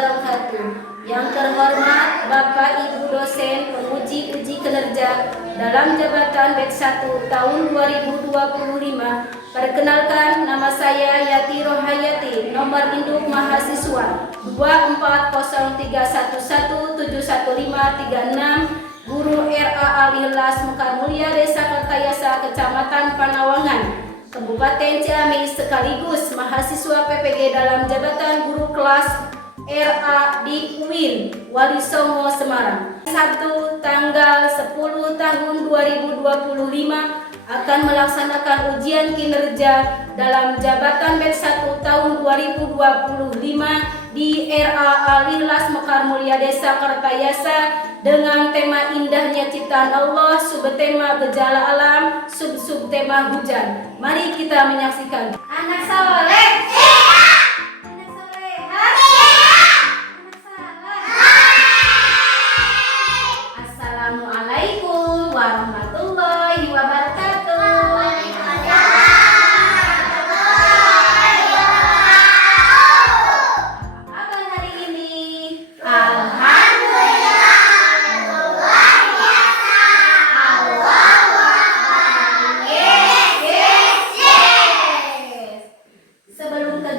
wabarakatuh. Yang terhormat Bapak Ibu dosen penguji kinerja dalam jabatan Batch 1 tahun 2025. Perkenalkan, nama saya Yati Rohayati, nomor induk mahasiswa 24031171536, Guru RA Al-Ikhlas Mekar Mulia Desa Kertayasa, Kecamatan Panawangan, Kabupaten Ciamis, sekaligus mahasiswa PPG dalam jabatan guru kelas RA di UIN Wali Songo Semarang. 1 tanggal 10 tahun 2025 akan melaksanakan ujian kinerja dalam jabatan Batch 1 tahun 2025 di RA Al-Ikhlas Mekar Mulia Desa Kertayasa dengan tema indahnya ciptaan Allah, subtema gejala alam, subtema hujan. Mari kita menyaksikan. Anak soleh. Assalamualaikum warahmatullahi wabarakatuh. Apa kabar hari ini? Alhamdulillah. Luar biasa. Allahu Akbar. Yes. Sebelum ke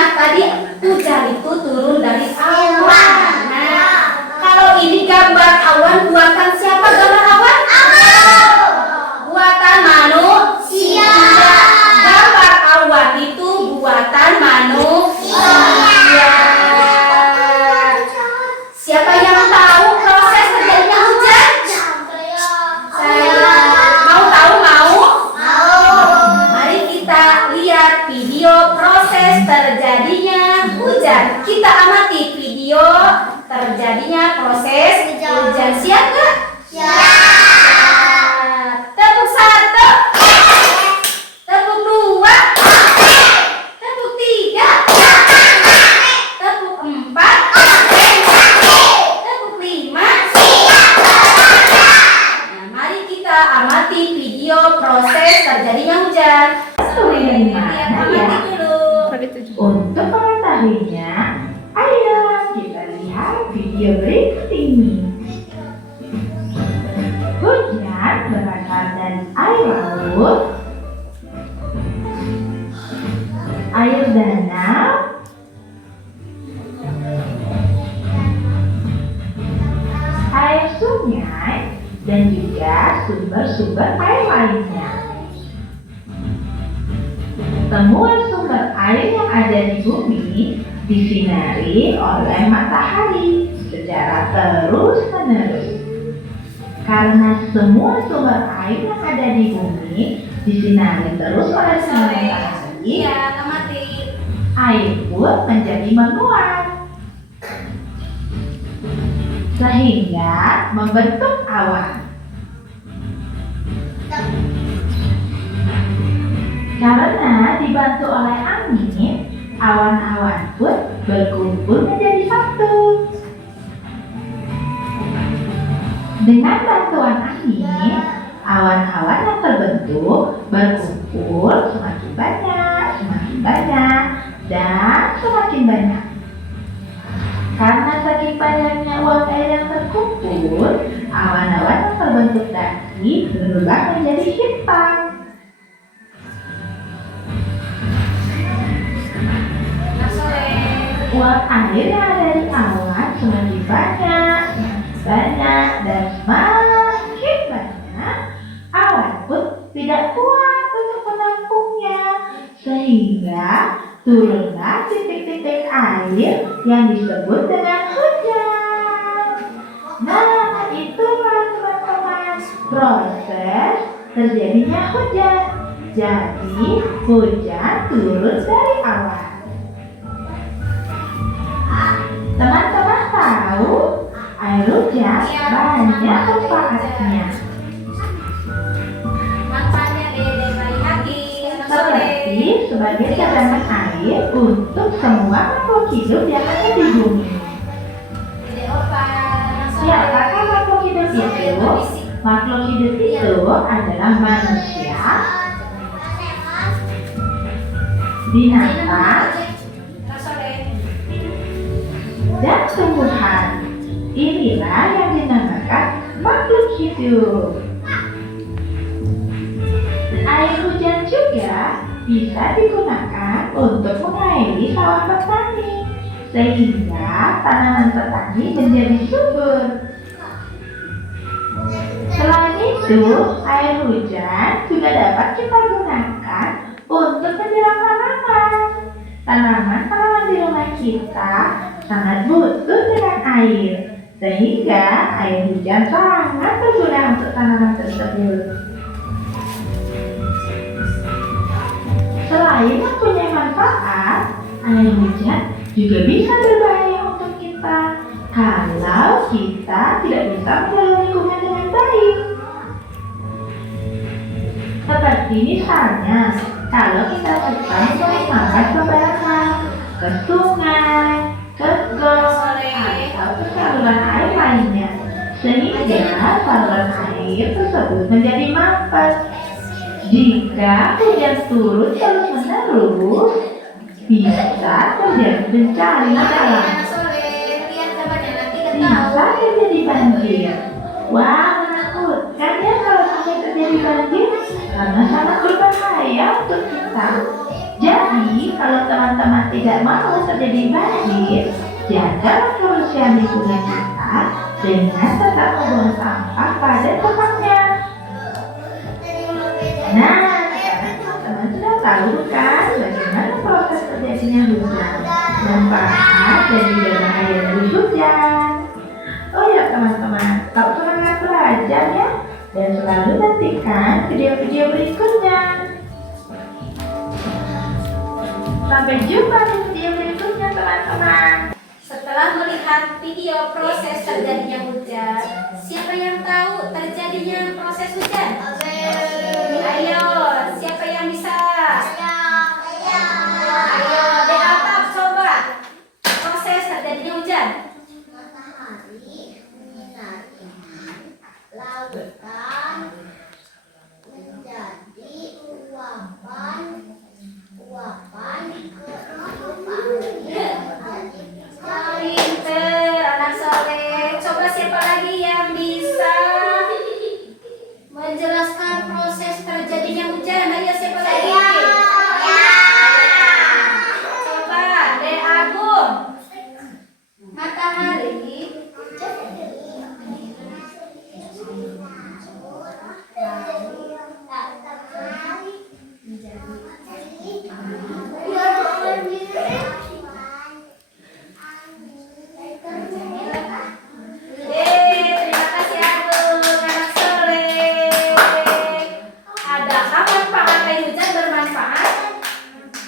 Nah, tadi hujan itu turun dari awan. Nah, kalau ini gambar awan buatan siapa gambar awan? Buatan manusia. Gambar awan itu buatan manusia. Siapa yang tahu proses terjadinya hujan? Saya mau tahu, mau? Mari kita lihat video proses terjadinya hujan. Kita amati video terjadinya proses hujan. Siap nggak? Tepuk satu, tepuk dua, tepuk tiga, tepuk empat, tepuk lima. Nah, mari kita amati video proses terjadinya hujan. Dari mana ya? Amati dulu. Untuk mengetahuinya, ayo kita lihat video berikut ini. Hujan berasal dari air laut, air danau, air sungai, dan juga sumber-sumber air lainnya. Semua sumber air yang ada di bumi disinari oleh matahari secara terus-menerus. Karena semua sumber air yang ada di bumi disinari terus oleh sinar matahari, Iya, amati. air pun menjadi menguap sehingga membentuk awan. Karena dibantu oleh angin, awan-awan pun berkumpul menjadi satu. Dengan bantuan angin, awan-awan yang terbentuk berkumpul semakin banyak, dan semakin banyak. Karena saking banyaknya uap air yang terkumpul, awan-awan yang terbentuk tadi berubah menjadi hitam. Uap air yang ada di awan semakin banyak, dan semakin banyak, awan pun tidak kuat untuk menampungnya, sehingga turunlah titik-titik air yang disebut dengan hujan. Nah, itulah teman-teman proses terjadinya hujan. Jadi, hujan turun dari awan. Teman-teman tahu air hujan banyak manfaatnya. Manfaatnya Dede Bayhaki. Seperti sebagai cadangan air untuk semua makhluk hidup yang ada di bumi. Dede Opa. Siapakah makhluk hidup itu? Makhluk hidup itu adalah manusia, binatang, dan tumbuhan. Inilah yang dinamakan makhluk hidup. Air hujan juga bisa digunakan untuk mengairi sawah petani, sehingga tanaman petani menjadi subur. Selain itu, air hujan juga dapat kita gunakan untuk menyiram tanaman. Tanaman-tanaman di rumah kita sangat butuh dengan air, sehingga air hujan sangat berguna untuk tanaman tersebut. Selain mempunyai manfaat, air hujan juga bisa berbahaya untuk kita kalau kita tidak bisa mengelola lingkungan dengan baik. Seperti misalnya, kalau kita suka membuang sembarangan ke sungai, ke got, atau ke saluran air lainnya, sehingga saluran air tersebut menjadi mampet. Jika hujan turun terus-menerus, bisa terjadi bencana alam. Bisa terjadi banjir. Wah, menakutkan ya kalau sampai terjadi banjir, karena sangat berbahaya untuk kita. Jadi, kalau teman-teman tidak mau terjadi banjir, jagalah kebersihan lingkungan kita dengan tetap membuang sampah pada tempatnya. Nah, sekarang teman-teman sudah tahu kan bagaimana proses terjadinya hujan, manfaat dan juga bahaya dari hujan. Oh ya teman-teman, tetap semangat belajar ya, dan selalu nantikan video-video berikutnya. Sampai jumpa di video berikutnya teman-teman. Setelah melihat video proses terjadinya hujan, siapa yang tahu terjadinya proses hujan? Ayo, siapa yang bisa? Ayo, di atap coba proses terjadinya hujan. Matahari menyinari lautan menjadi uapan ke Pinter, anak soleh. Coba siapa lagi yang bisa menjelaskan proses terjadinya hujan? Ayo siapa lagi? Coba, De Agung. Matahari terima kasih Agung, anak soleh. Adakah manfaat air hujan bermanfaat?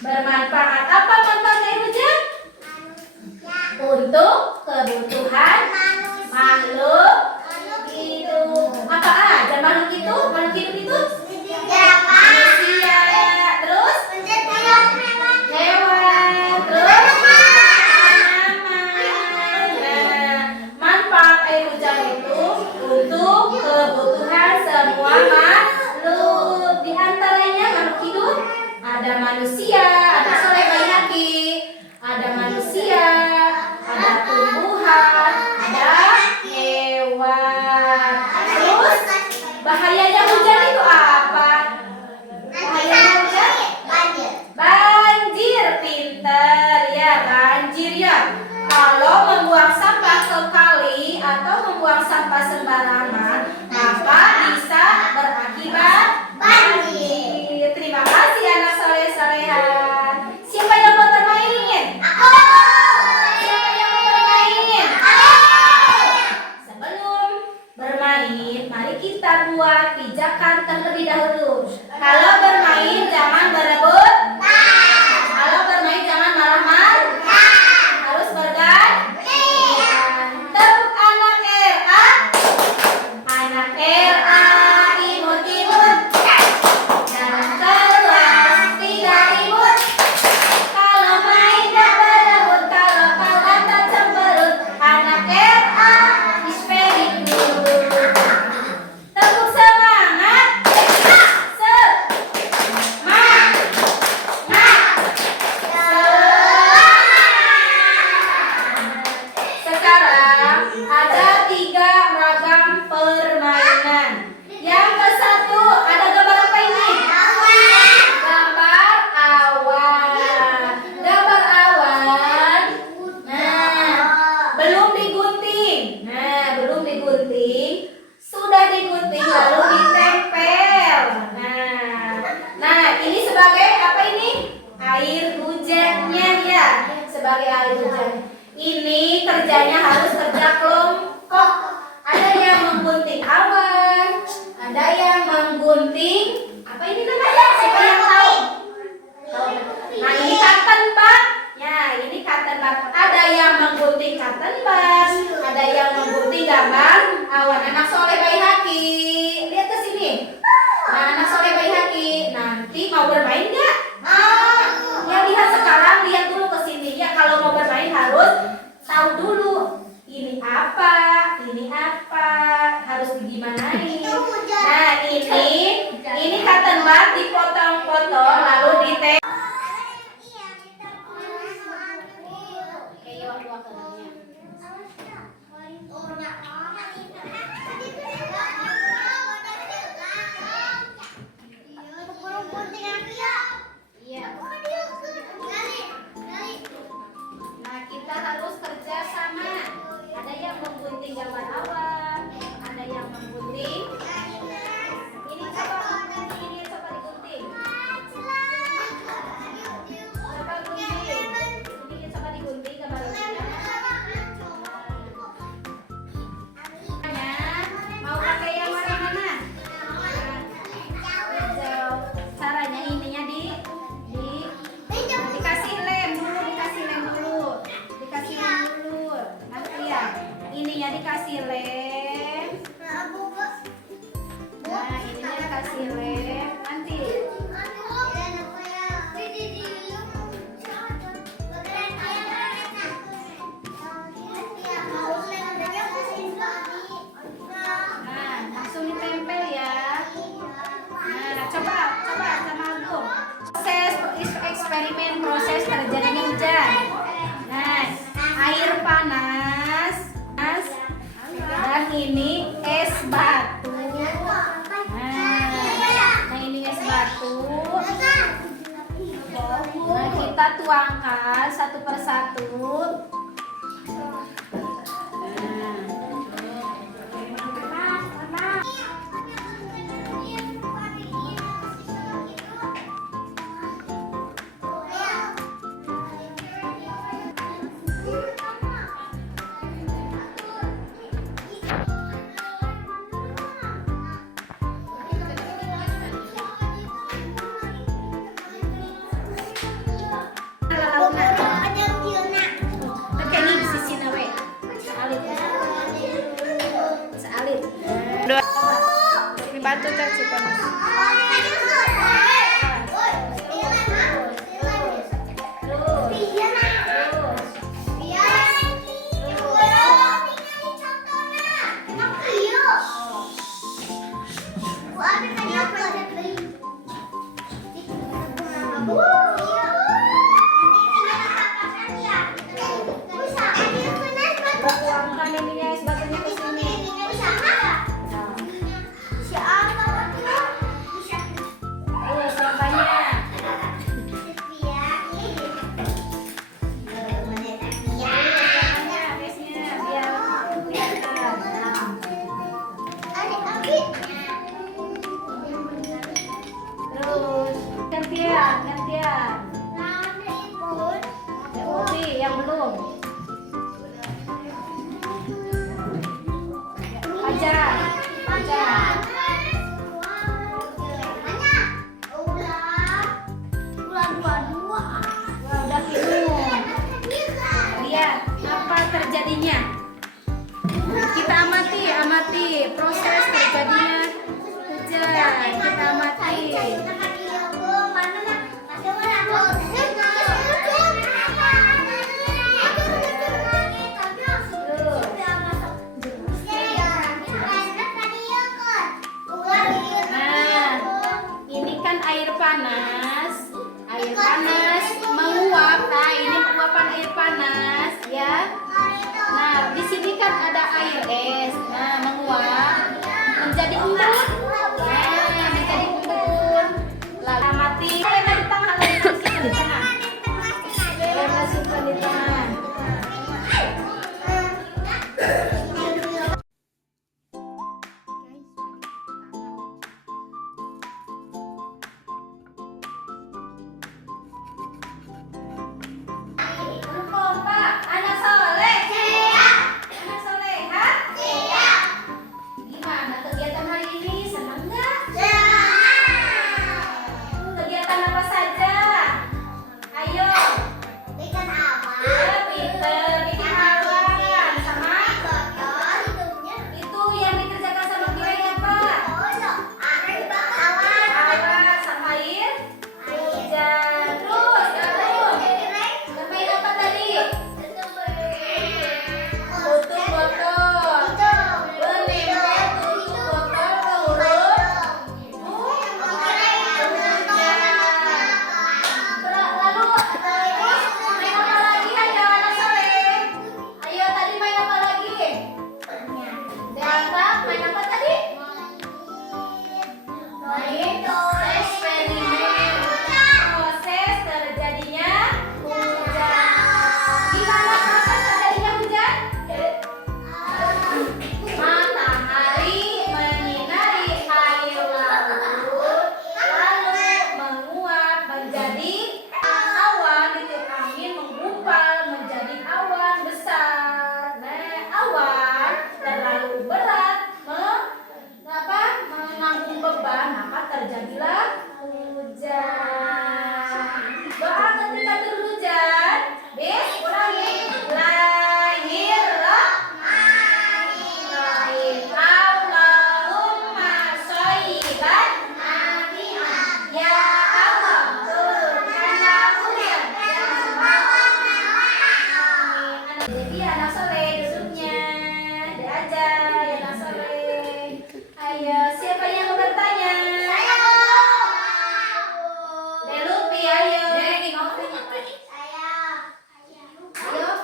Bermanfaat. Apa manfaat air hujan? Untuk kebutuhan makhluk hidup. Apa aja makhluk itu? Makhluk hidup itu? Manusia. Terus? Hewan. Terus? Tanaman. Nah, manfaat air hujan itu untuk kebutuhan semua makhluk. Di antaranya makhluk hidup ada manusia, ada soleh bayaki, ada manusia, ada tumbuhan, ada hewan. Terus bahayanya hujan itu apa? Bahayanya hujan? Banjir, pinter ya, banjir ya. Kalau membuang sampah ke kali atau membuang sampah sembarangan, maka bisa berakibat banjir. Terima kasih anak soleh-solehan. Siapa yang mau bermain? Siapa yang mau bermain? Sebelum bermain, mari kita buat pijakan terlebih dahulu. Kalau bermain jangan berebut. Kalau bermain jangan marah-marah. Harus bergantian. Tepuk anak RA. Anak RA imut-imut. Dalam kelas tidak ribut. Kalau main tak berebut. Kalau kalah tak cemberut. Anak RA is very good. Tepuk semangat. Sekarang ada 3 ragam permainan. Yang ke satu ada gambar apa ini? Gambar awan. Gambar awan. Nah, belum digunting. Sudah digunting lalu ditempel. Nah, ini sebagai apa ini? Air hujannya ya, sebagai air hujan. Ini kerjanya harus kerja kelompok. Ada yang menggunting awan, ada yang menggunting apa ini namanya? Siapa yang tahu? Nah, ini cotton bud. Ya, ini cotton bud. Ada yang menggunting cotton bud, ada yang menggunting gambar awan. Anak soleh bayi haki, lihat ke sini. Nah, anak soleh bayi haki, nanti mau bermain nggak? Ya lihat sekarang, lihat dulu ke sini ya. Kalau mau bermain harus tahu dulu ini apa, harus digimanain. Nah, ini cotton bud dipotong-potong lalu ditempel. Iya. dikasih lem. Nah, ininya dikasih lem. Nanti nah, langsung ditempel ya. Nah, coba sama Agung. Proses eksperimen proses terjadinya hujan. Nah, air panas, dan ini es batu. Nah, ini es batu. Nah, kita tuangkan satu persatu. Dibantu Caci panas. Tuangkan ininya es batunya ke sini. Terus yang banyak. Esnya biar kelihatan. Terus gantian. Ubi yang belum. Ajar. Wah, udah minum. Lihat apa terjadinya. Kita amati proses terjadinya hujan. Kita amati. Nah, ini kan air panas menguap. Nah, ini penguapan air panas ya. Nah, di sini kan ada air es. Nah, menguap menjadi embun. Nah, menjadi embun.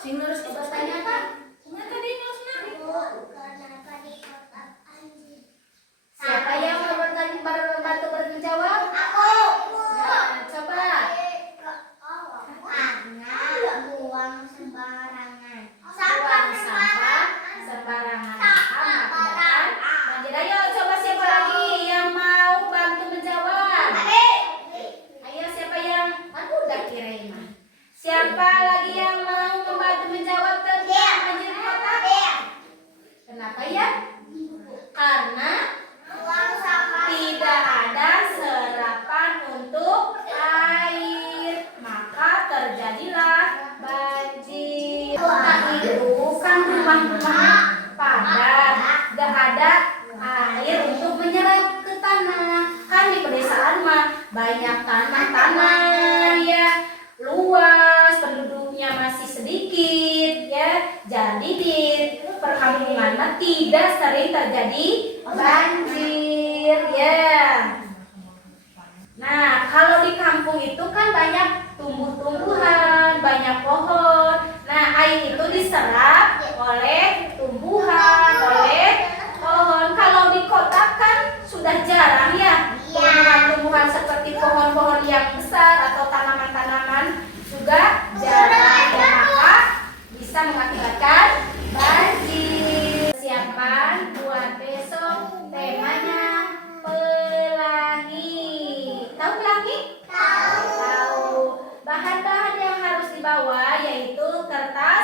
Sing harus bertanya kan? Nyata di newsnya. Kenapa di kotak anjing? Siapa yang mau bantu menjawab? Aku. Nah, coba. Karena buang sembarangan. Buang sampah sembarangan. Makan. Nah, jadi ayo coba siapa lagi yang mau bantu menjawab? Ayo siapa yang udah kirain mah. Siapa lagi yang mau membantu menjawab tentang banjir kota? Kenapa ya? Karena Buang sampah. tidak ada serapan untuk air, maka terjadilah banjir. Kota itu kan rumah-rumah padat, gak ada air untuk menyerap ke tanah. Kan di pedesaan mah banyak tanah-tanah ya, luas, penduduknya masih sedikit ya. Jadi di perkampungan mah tidak sering terjadi banjir ya. Nah, kalau di kampung itu kan banyak tumbuh-tumbuhan, banyak pohon. Nah, air itu diserap oleh tumbuhan, oleh pohon. Kalau di kota kan sudah jarang ya tumbuhan-tumbuhan seperti pohon-pohon yang besar atau tanaman-tanaman juga jarang ya, maka bisa mengakibatkan banjir. Persiapan buat besok temanya pelangi. Tahu pelangi? Tahu. Bahan-bahan yang harus dibawa yaitu kertas